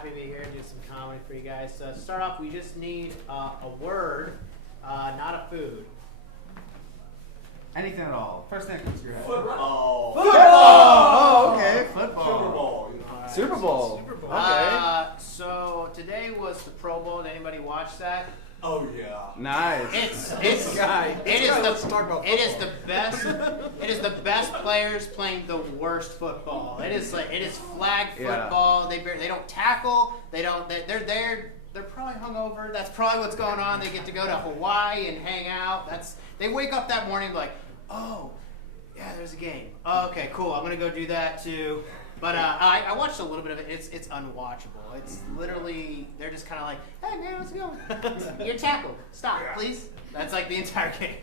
happy to be here and do some comedy for you guys. To start off, we just need a word, not a food. Anything at all. First thing that comes to your head. Football. Oh, okay. Football. Super Bowl. Super Bowl. Super Bowl. Okay. So today was the Pro Bowl. Did anybody watch that? Oh yeah. Nice. It is the best. It is the best players playing the worst football. It is flag football. They don't tackle. They're there. They're probably hungover. That's probably what's going on. They get to go to Hawaii and hang out. They wake up that morning like, oh, yeah, there's a game. Oh, okay, cool. I'm gonna go do that too. But I watched a little bit of it. It's unwatchable. It's literally they're just kind of like, hey man, how's it going? You're tackled. Stop, please. That's like the entire game.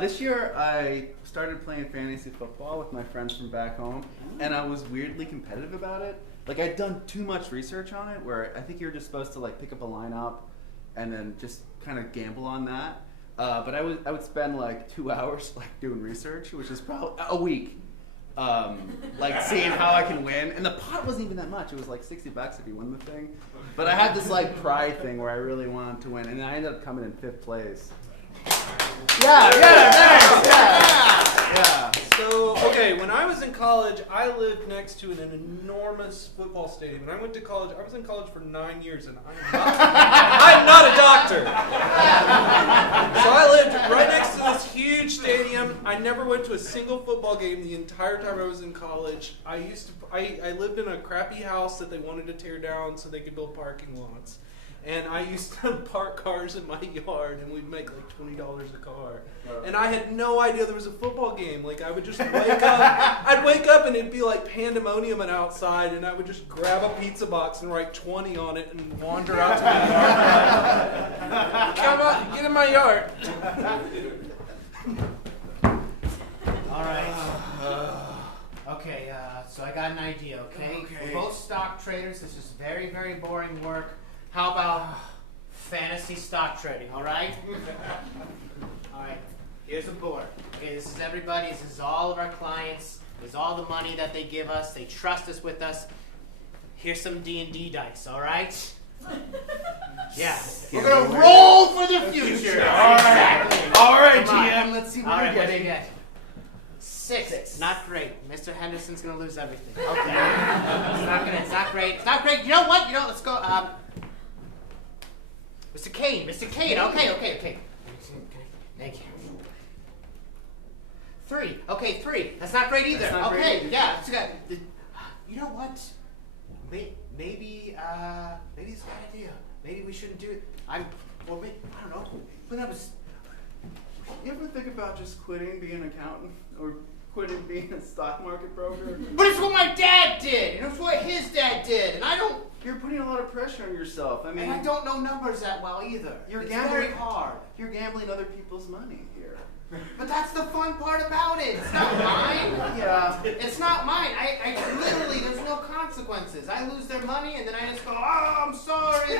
This year I started playing fantasy football with my friends from back home, and I was weirdly competitive about it. Like I'd done too much research on it, where I think you're just supposed to like pick up a lineup and then just kind of gamble on that. But I would spend like 2 hours like doing research, which is probably a week. Like seeing how I can win, and the pot wasn't even that much. It was like $60 if you win the thing. But I had this like pride thing where I really wanted to win, and I ended up coming in 5th place. Yeah. So, okay, when I was in college, I lived next to an enormous football stadium. When I went to college, I was in college for 9 years, and I'm not a doctor. So I lived right next to this huge stadium. I never went to a single football game the entire time I was in college. I lived in a crappy house that they wanted to tear down so they could build parking lots. And I used to park cars in my yard, and we'd make like $20 a car. And I had no idea there was a football game. Like I would just wake up, I'd wake up and it'd be like pandemonium outside, and I would just grab a pizza box and write 20 on it and wander out to my yard. Come on, get in my yard. All right. Okay. So I got an idea. Okay. We're both stock traders. This is very, very boring work. How about fantasy stock trading, all right? All right, here's a board. Okay, this is everybody. This is all of our clients. This is all the money that they give us. They trust us with us. Here's some D&D dice, all right? Yeah. We're going to roll for the future. All right. Exactly. All right, Come on. GM. Let's see what All we're right, what do getting. you get? 6. Not great. Mr. Henderson's going to lose everything. Okay. It's not great. It's not great. You know what? Let's go. Mr. Kane. Okay. Thank you. 3. Okay, 3. That's not great either. Not okay, great either. Yeah. It's good. You know what? Maybe it's a good idea. Maybe we shouldn't do it. I don't know. But that was. You ever think about just quitting being an accountant or quitting being a stock market broker? But it's what my dad did, and it's what his dad did, and I don't. You're putting a lot of pressure on yourself. I mean, And I don't know numbers that well either. You're It's gambling very hard. You're gambling other people's money here. But that's the fun part about it. It's not mine. Yeah. It's not mine. I literally, there's no consequences. I lose their money, and then I just go, oh, I'm sorry,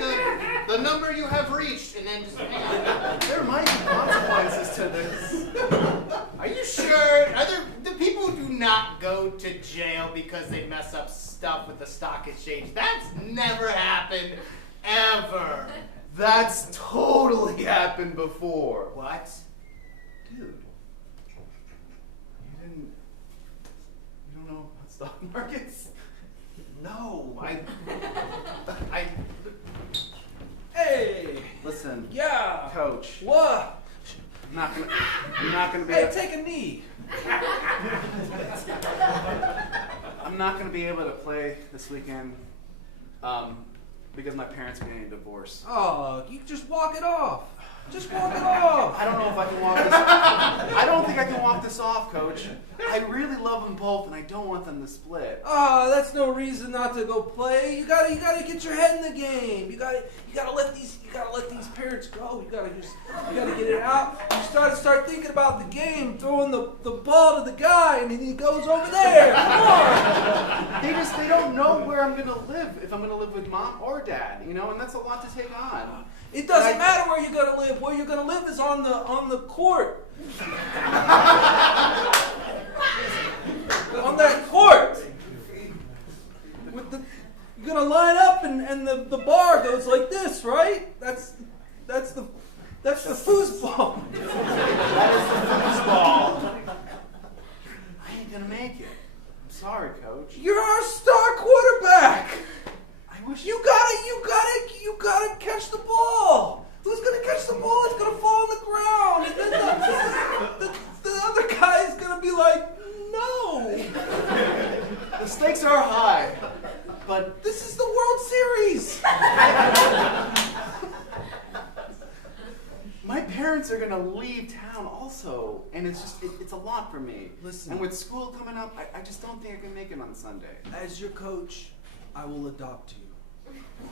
the number you have reached, and then just hang on. There might be consequences to this. Are you sure? The people do not go to jail because they mess up stuff with the stock exchange. That's never happened, ever. That's totally happened before. What? Dude, you don't know about stock markets? No, Hey. Listen, Yeah. Coach. What? I'm not gonna be. Hey, take a knee. I'm not gonna be able to play this weekend, because my parents are getting a divorce. Oh, you just walk it off. Just walk it off. I don't know if I can walk this. I don't think I can walk this off, Coach. I really love them both, and I don't want them to split. Oh, that's no reason not to go play. You gotta get your head in the game. You gotta let these parents go. You gotta get it out. You start thinking about the game, throwing the ball to the guy, and he goes over there. Come on. They don't know where I'm gonna live, if I'm gonna live with mom or dad, and that's a lot to take on. It doesn't matter where you're gonna live. Where you're gonna live is on the court. On that court. You're gonna line up and the bar goes like this, right? That's the foosball. That is the foosball. I ain't gonna make it. I'm sorry, Coach. You're our star quarterback. I wish You gotta catch the ball. Who's gonna catch the ball? It's gonna fall on the ground, and then the other guy is gonna be like, no. the stakes are high, but This is the World Series. my parents are gonna leave town also, and it's just it's a lot for me. Listen. And with school coming up, I just don't think I can make it on Sunday. As your coach, I will adopt you.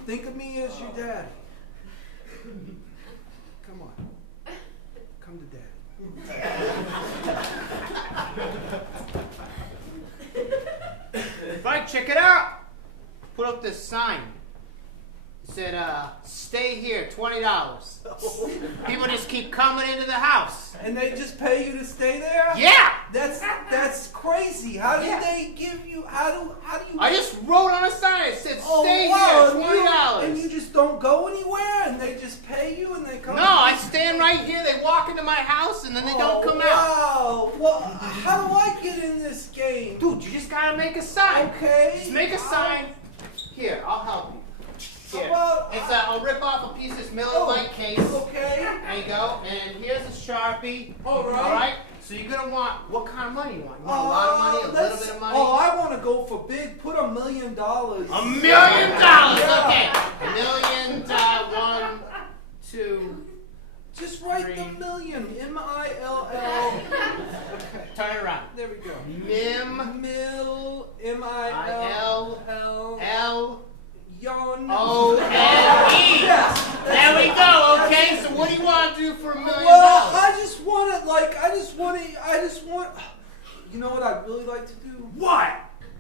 Think of me as your dad. Come on. Come to dad. Right, check it out. Put up this sign. It said, stay here, $20. People just keep coming into the house. And they just pay you to stay there? Yeah! That's crazy. How do they give you? How do you? I just wrote on a sign. It said, stay wow, here, $20. And you just don't go anywhere, and they just pay you, and they come. No, I stand right here. They walk into my house, and then they don't come out. Wow. Well, how do I get in this game? Dude, you just gotta make a sign. Okay. Just make a sign. Here, I'll help you. Here. Well, I'll rip off a piece of this Miller Lite case. Okay. There you go. And here's a Sharpie. All right. All right. So you're gonna want, what kind of money you want? You want a lot of money, a little bit of money? Oh, I want to go for big. Put $1 million. $1 million. Yeah. Okay. $1 million. 1, 2. Just write the 3. million. M-I-L-L. Okay. Turn it around. There we go. Mil. M-I-L-L. L. Yon. O-N-E. Yes. There we go. Okay. So what do you want to do for $1 million? Well, I just want. You know what I'd really like to do? What?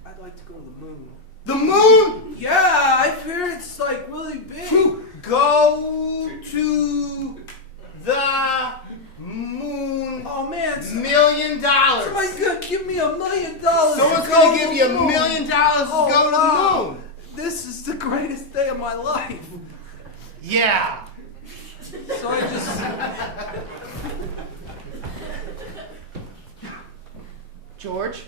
I'd like to go to the moon. The moon. Yeah, I hear it's like really big. To go to the moon. Oh man, $1 million. somebody's gonna give me $1 million. Someone's gonna give you $1 million to Oh, go to wow. the moon. This is the greatest day of my life. Yeah. So I just. George,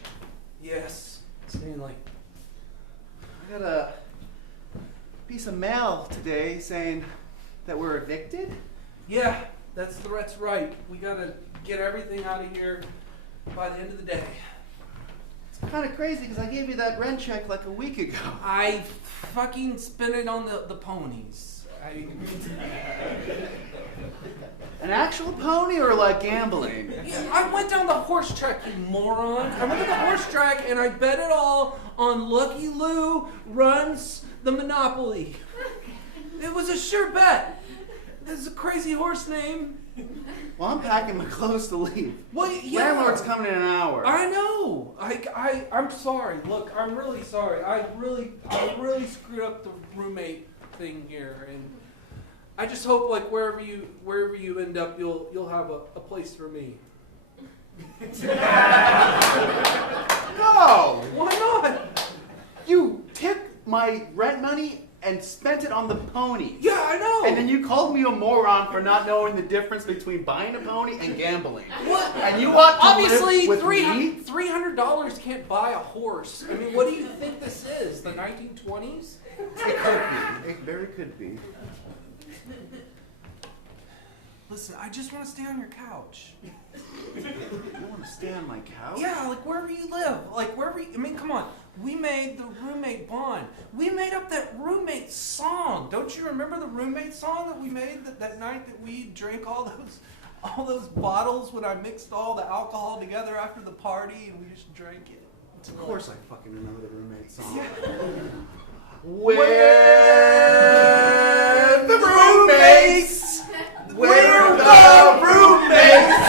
Yes, Stanley. I got a piece of mail today saying that we're evicted. Yeah, that's right. We gotta get everything out of here by the end of the day. It's kind of crazy because I gave you that rent check like a week ago. I fucking spent it on the ponies. An actual pony or like gambling? Yeah, I went down the horse track, you moron. I went to the horse track and I bet it all on Lucky Lou runs the Monopoly. It was a sure bet. This is a crazy horse name. Well, I'm packing my clothes to leave. Well, yeah. Landlord's coming in an hour. I know. I'm sorry. Look, I'm really sorry. I really screwed up the roommate thing here, and I just hope like wherever you end up, you'll have a place for me. No! Why not? You took my rent money and spent it on the pony. Yeah, I know. And then you called me a moron for not knowing the difference between buying a pony and gambling. What? And you want to Obviously, live with me? $300 can't buy a horse. I mean, what do you think this is? The 1920s? It could be. It very could be. Listen, I just want to stay on your couch. You want to stay on my couch? Yeah, like wherever you live. Like wherever I mean, come on. We made the roommate bond. We made up that roommate song. Don't you remember the roommate song that we made that night that we drank all those bottles when I mixed all the alcohol together after the party and we just drank it? Of course I fucking remember the roommate song. Yeah. We're the roommates! We're the roommates!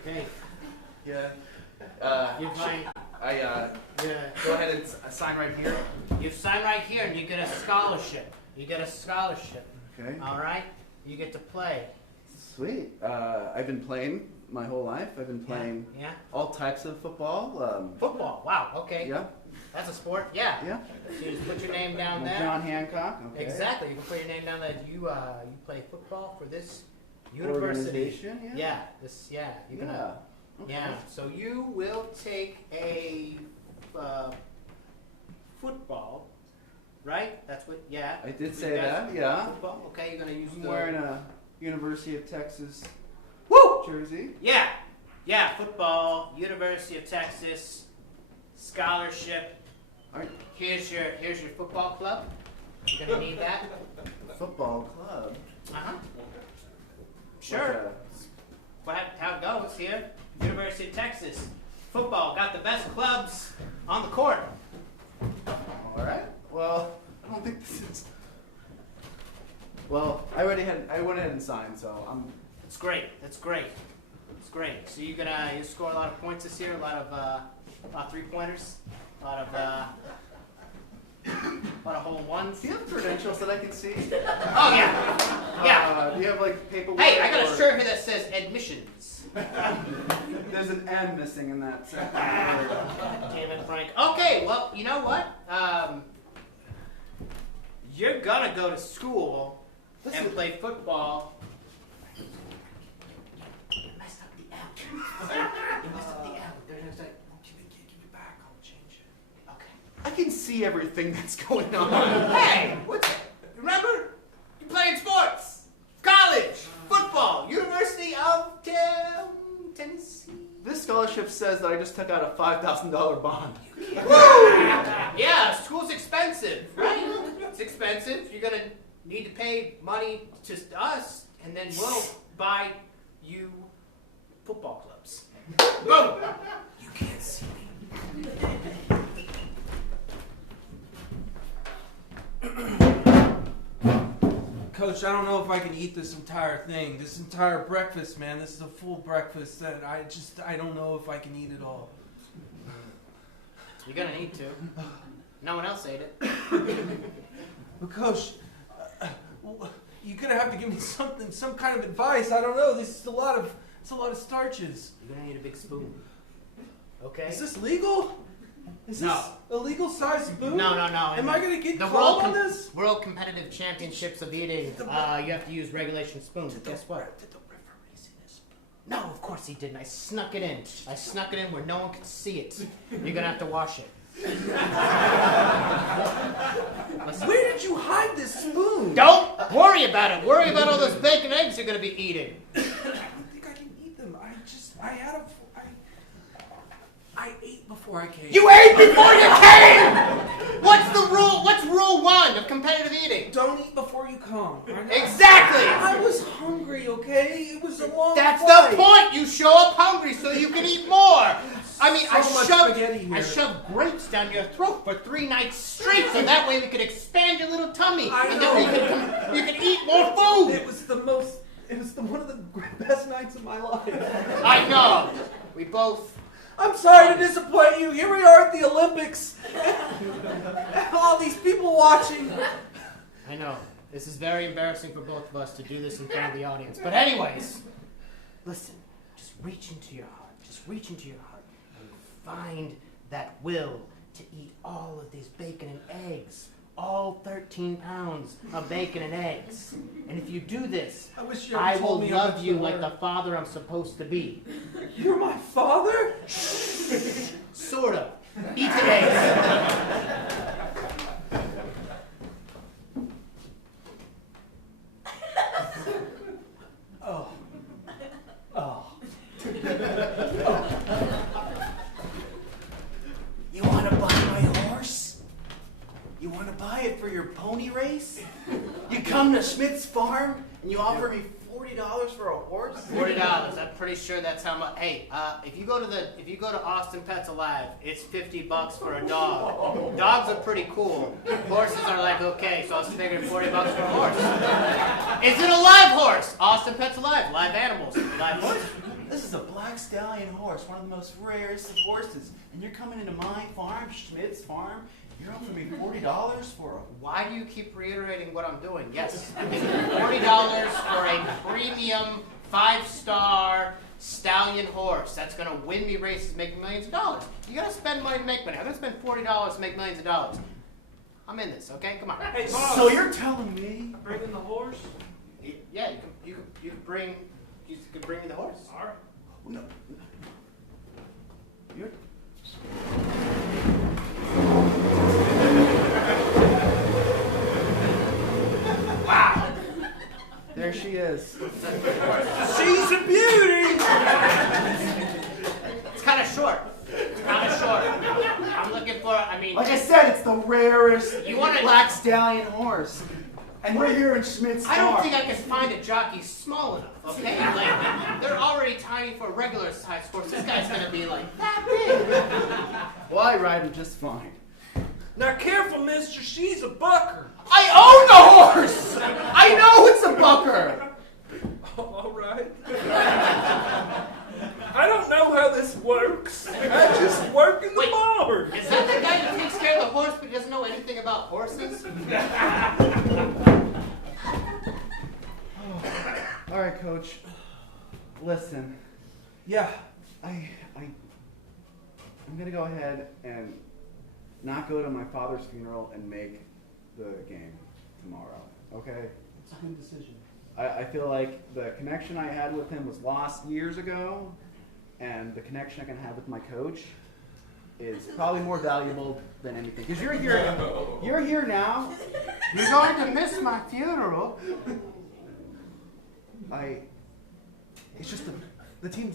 Okay. Yeah. You've signed. Yeah. Go ahead and sign right here. You've signed right here, and you get a scholarship. You get a scholarship. Okay. All right. You get to play. Sweet. I've been playing my whole life. I've been playing all types of football. Football. Wow. Okay. Yeah. That's a sport. Yeah. Yeah. So you just put your name down there. John Hancock. Okay. Exactly. You can put your name down that you play football for this university. Organization, yeah. You're gonna. Okay. Yeah. So you will take a football, right? That's what. Yeah. I did say that. Yeah. Football. Okay. You're gonna use. I'm wearing a University of Texas jersey. Yeah. Yeah. Football. University of Texas. Scholarship. Here's your football club. You're gonna need that. Football club. Sure. How it goes here. University of Texas. Football got the best clubs on the court. All right. Well, I don't think this is. Well, I went ahead and signed, so I'm. It's great. That's great. It's great. So you score a lot of points this year. A lot of 3-pointers. A lot of hole ones. Do you have credentials that I can see? Oh yeah. Yeah. Do you have like paperwork? Hey, I got a shirt here that says admissions. There's an M missing in that section. Damn it, Frank. Okay, well, you know what? You're gonna go to school and play football. You messed up the L. You messed up the L. There's like, give it back. I'll change it. Okay. I can see everything that's going on. Hey, remember? You're playing sports. College, football, University of Tennessee. This scholarship says that I just took out a $5,000 bond. Yeah, school's expensive, right? It's expensive. You're gonna need to pay money to us, and then we'll buy you football clubs. Boom! You can't see me. Coach, I don't know if I can eat this entire thing. This entire breakfast, man. This is a full breakfast that I don't know if I can eat it all. You're gonna need to. No one else ate it. But Coach, you're gonna have to give me some kind of advice. I don't know. It's a lot of starches. You're gonna need a big spoon. Okay? Is this legal? Is this a legal size spoon? No. Am I gonna get called on this? World Competitive Championships of Eating. You have to use regulation spoons. Guess what? Did the referee see this spoon? No, of course he didn't. I snuck it in. I snuck it in where no one could see it. You're gonna have to wash it. Listen. Where did you hide this spoon? Don't worry about it. Worry about all those bacon eggs you're gonna be eating. I don't think I can eat them. I ate before I came. You ate before you came! What's the rule? What's rule 1 of competitive eating? Don't eat before you come. Exactly! I was hungry, okay? It was a long That's flight. the point! You show up hungry so you can eat more! I mean, I shoved grapes down your throat for 3 nights straight so that way we could expand your little tummy and then you can eat more food! It was one of the best nights of my life. I know! We both... I'm sorry to disappoint you. Here we are at the Olympics. And all these people watching. I know. This is very embarrassing for both of us to do this in front of the audience. But anyways, listen. Just reach into your heart. Just reach into your heart and find that will to eat all of these bacon and eggs. All 13 pounds of bacon and eggs. And if you do this, I will love you like the father I'm supposed to be. You're my father? Sort of. Eat the eggs. You want to buy my horse? You want to buy it for your pony race? You come to Schmidt's farm and you offer me $40 for a horse? $40. I'm pretty sure that's how much. Hey, if you go to Austin Pets Alive, it's $50 for a dog. Dogs are pretty cool. Horses are like okay, so I was figuring $40 for a horse. Is it a live horse? Austin Pets Alive, live animals, live horse. This is a black stallion horse, one of the most rarest of horses. And you're coming into my farm, Schmidt's farm. You're offering me $40 for a... Why do you keep reiterating what I'm doing? Yes, I'm giving you $40 for a premium 5-star stallion horse that's gonna win me races, make millions of dollars. You gotta spend money to make money. I'm gonna spend $40 to make millions of dollars. I'm in this, okay? Come on. Hey, boss. So you're telling me? Bring in the horse? Yeah, you can bring me the horse. All right. No. You're... Wow. There she is. She's a beauty! It's kind of short. I'm looking for, Like I said, it's the rarest You wanna- black stallion horse. And we're here in Schmidt's I don't Park. think I can find a jockey small enough, okay? Like, they're already tiny for a regular size horse. This guy's gonna be like that big. Well, I ride him just fine. Now, careful, mister. She's a bucker. I own the horse! I know it's a bucker! All right. I don't know how this works. I just work in the Wait. barn. Is that the guy who takes care of the horse but he doesn't know anything about horses? All right, Coach. Listen, Yeah. I'm gonna go ahead and not go to my father's funeral and make the game tomorrow. Okay? It's a good decision. I feel like the connection I had with him was lost years ago, and the connection I can have with my coach is probably more valuable than anything. Because you're here now. You're going to miss my funeral. It's just the team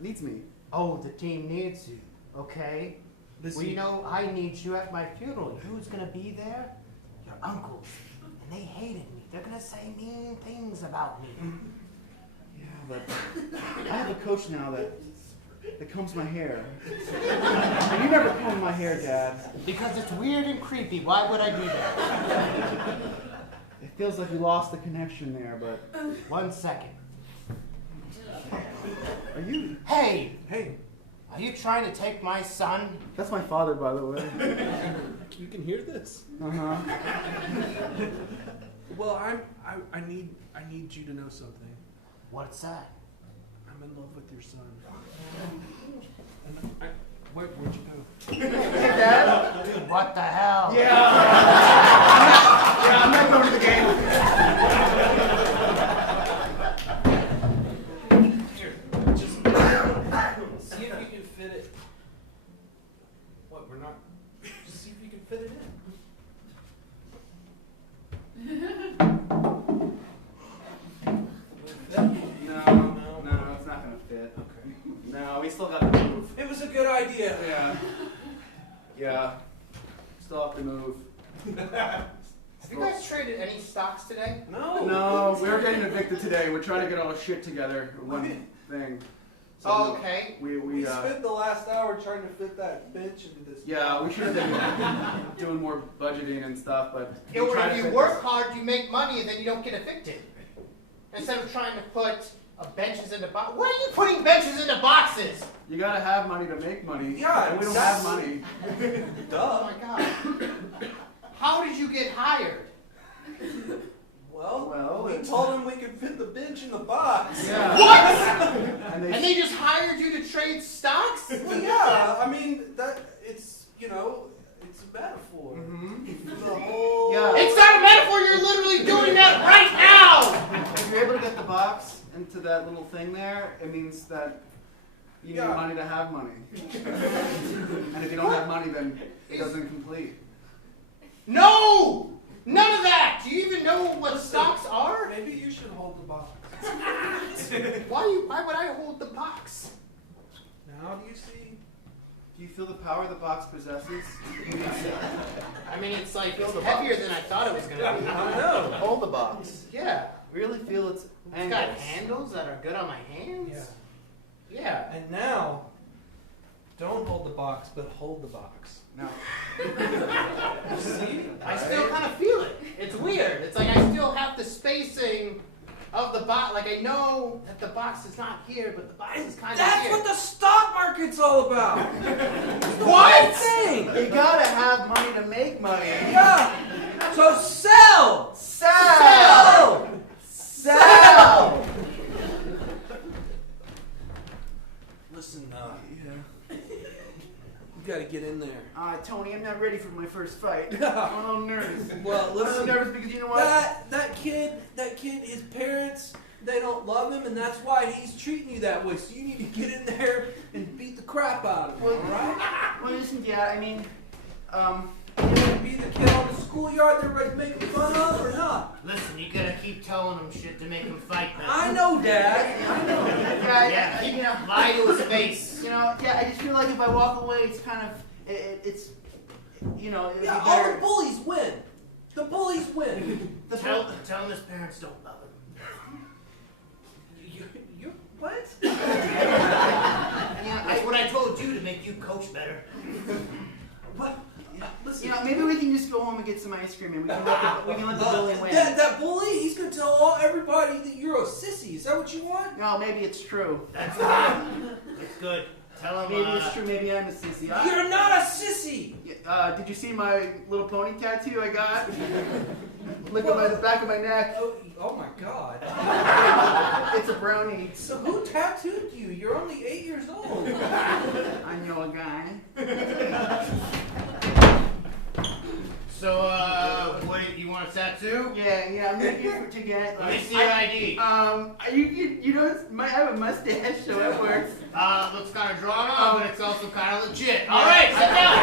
needs me. Oh, the team needs you, okay? Well, you know, I need you at my funeral. Who's gonna be there? Your uncles. And they hated me. They're gonna say mean things about me. Yeah, but I have a coach now that combs my hair. And you never comb my hair, Dad. Because it's weird and creepy. Why would I do that? It feels like we lost the connection there, but 1 second. are you? Hey, Hey, are you trying to take my son? That's my father, by the way. you can hear this. Uh-huh. Well, I need you to know something. What's that? I'm in love with your son. And where'd you go? Hey, Dad. Dude, what the hell? Yeah, I'm not going to the game. Here, just see if you can fit it. What, we're not? Just see if you can fit it in. No, it's not gonna fit. Okay. No, we still got to move. It was a good idea. Yeah. Still have to move. Have you guys traded any stocks today? No, we're getting evicted today. We're trying to get all the shit together. One thing. So Oh, okay. We spent the last hour trying to fit that bench into this. Yeah, we should have been doing more budgeting and stuff, but Yeah, we well, tried if to you fit work this- hard, you make money, and then you don't get evicted. Instead of trying to put benches into boxes. Why are you putting benches into boxes? You gotta have money to make money. Yeah, and we don't that's- have money. Oh my god. How did you get hired? Well, we it's- told him we could fit the bench in the box. Yeah. What? And And they just hired you to trade stocks? Well, yeah. I mean, it's it's a metaphor. For the whole. Yeah. It's not a metaphor, you're literally doing that right now! If you're able to get the box into that little thing there, it means that you need Yeah. money to have money. And if you don't have money, then it doesn't complete. No! None of that! Do you even know what stocks are? Maybe you should hold the box. Why would I hold the box? Now, do you see? Do you feel the power the box possesses? I mean, it's like, it's heavier than I thought it was gonna be. I know. Hold the box. Yeah. Really feel its It's got angles. handles that are good on my hands? Yeah. Yeah. And now, don't hold the box, but hold the box. Now, See? I still kind of feel it. It's weird. It's like I still have the spacing of the box. Like I know that the box is not here, but the box is kind of That's here. what the stock market's all about. What? Thing. you gotta have money to make money. Yeah. So sell. Sell! Sell! got to get in there. Tony, I'm not ready for my first fight. I'm a little nervous. Well, listen. I'm a little nervous because you know what? That kid, his parents, they don't love him, and that's why he's treating you that way. So you need to get in there and beat the crap out of him, all right? Well, listen, Dad, I mean, You want to be the kid on the schoolyard that everybody's making fun of, or not? Listen, you gotta keep telling him shit to make him fight, man. I know, Dad. I know. Yeah, keep lie to his face. You know, yeah, I just feel like if I walk away, it's kind of, it's, you know, it'd be Yeah, all better. the bullies win. The bullies win. Tell him his parents don't love him. You what? Yeah, That's what I told you to make you coach better. What? Listen. You know, maybe we can just go home and get some ice cream and we can let the bully win. That bully, he's gonna tell everybody that you're a sissy. Is that what you want? No, maybe it's true. That's good. It's good. Tell him. Maybe it's true. Maybe I'm a sissy. You're not a sissy. Did you see my little pony tattoo I got? Look at the back of my neck. Oh my God. It's a brownie. So who tattooed you? You're only 8 years old. I know a guy. So, what, you want a tattoo? Yeah, I'm ready to get. Let me see your ID. You don't. I have a mustache, so it works. Looks kind of drawn on, but it's also kind of legit. All right, sit down.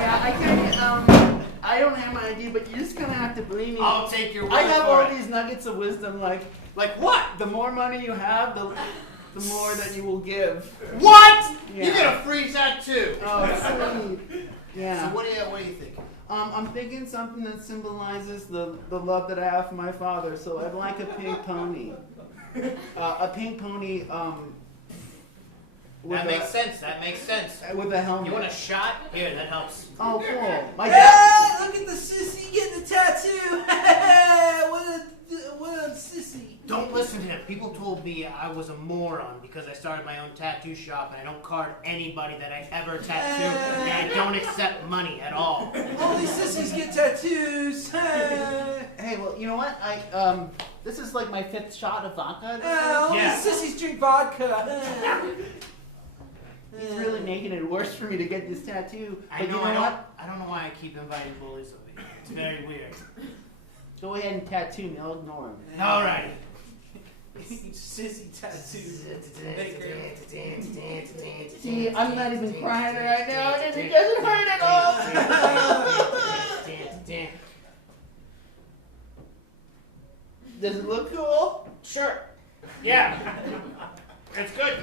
Yeah, I can't. I don't have my ID, but you just kind of have to believe me. I'll take your word I have for all it. these nuggets of wisdom, like what? the more money you have, the more that you will give. What? Yeah. You get a free tattoo. Oh, sweet. Yeah. So what do you think? I'm thinking something that symbolizes the love that I have for my father. So I'd like a pink pony. A pink pony. That makes sense. That makes sense. With a helmet. You want a shot? Here, that helps. Oh, cool. My Hey, dad. look at the sissy getting a tattoo. what a sissy. Don't listen to him. People told me I was a moron because I started my own tattoo shop and I don't card anybody that I ever tattoo and I don't accept money at all. Only sissies get tattoos. Hey, well, you know what? This is like my 5th shot of vodka. Only Yeah. sissies drink vodka. He's really making it worse for me to get this tattoo. I But know, you know what? I don't know why I keep inviting bullies over here. It's very weird. Go ahead and tattoo me. I'll ignore him. Alrighty. Sissy tattoos. See, I'm not even crying right now because it doesn't hurt at all. Does it look cool? Sure. Yeah. It's good.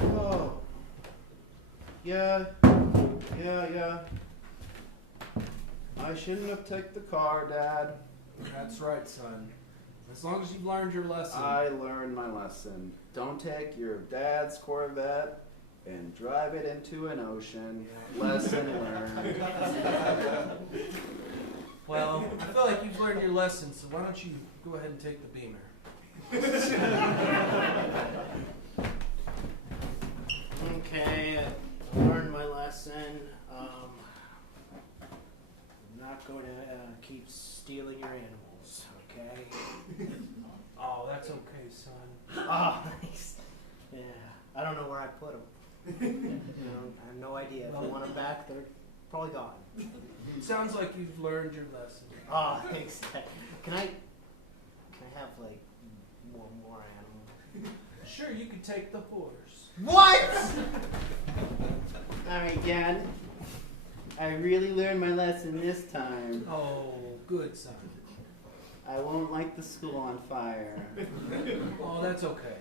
Oh. Yeah. I shouldn't have took the car, Dad. That's right, son. As long as you've learned your lesson. I learned my lesson. Don't take your dad's Corvette and drive it into an ocean. Lesson learned. Well, I feel like you've learned your lesson, so why don't you go ahead and take the Beamer? Okay, I learned my lesson. I'm not going to keep stealing your animals, okay? Oh, that's okay, son. Oh, thanks. Yeah, I don't know where I put them. I have no idea. If I want them back, they're probably gone. It sounds like you've learned your lesson. Oh, thanks. Can I have like more animals? Sure, you could take the horse. What? All right, Dad. I really learned my lesson this time. Oh, good, son. I won't light the school on fire. Oh, that's okay.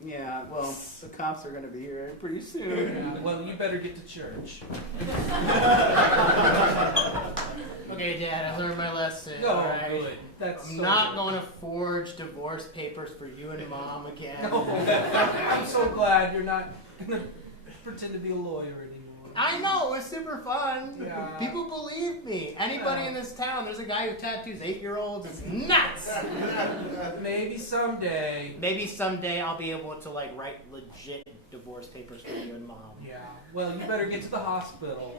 Yeah, well, the cops are going to be here pretty soon. Well, you better get to church. Okay, Dad, I learned my lesson. Oh, all right? good. That's I'm so not good. going to forge divorce papers for you and Mom again. No, I'm so glad you're not going to pretend to be a lawyer anymore. I know, it's super fun. Yeah. People believe me. Anybody in this town, there's a guy who tattoos 8-year-olds. It's nuts. Maybe someday. Maybe someday I'll be able to like write legit divorce papers for you and Mom. Yeah. Well, you better get to the hospital.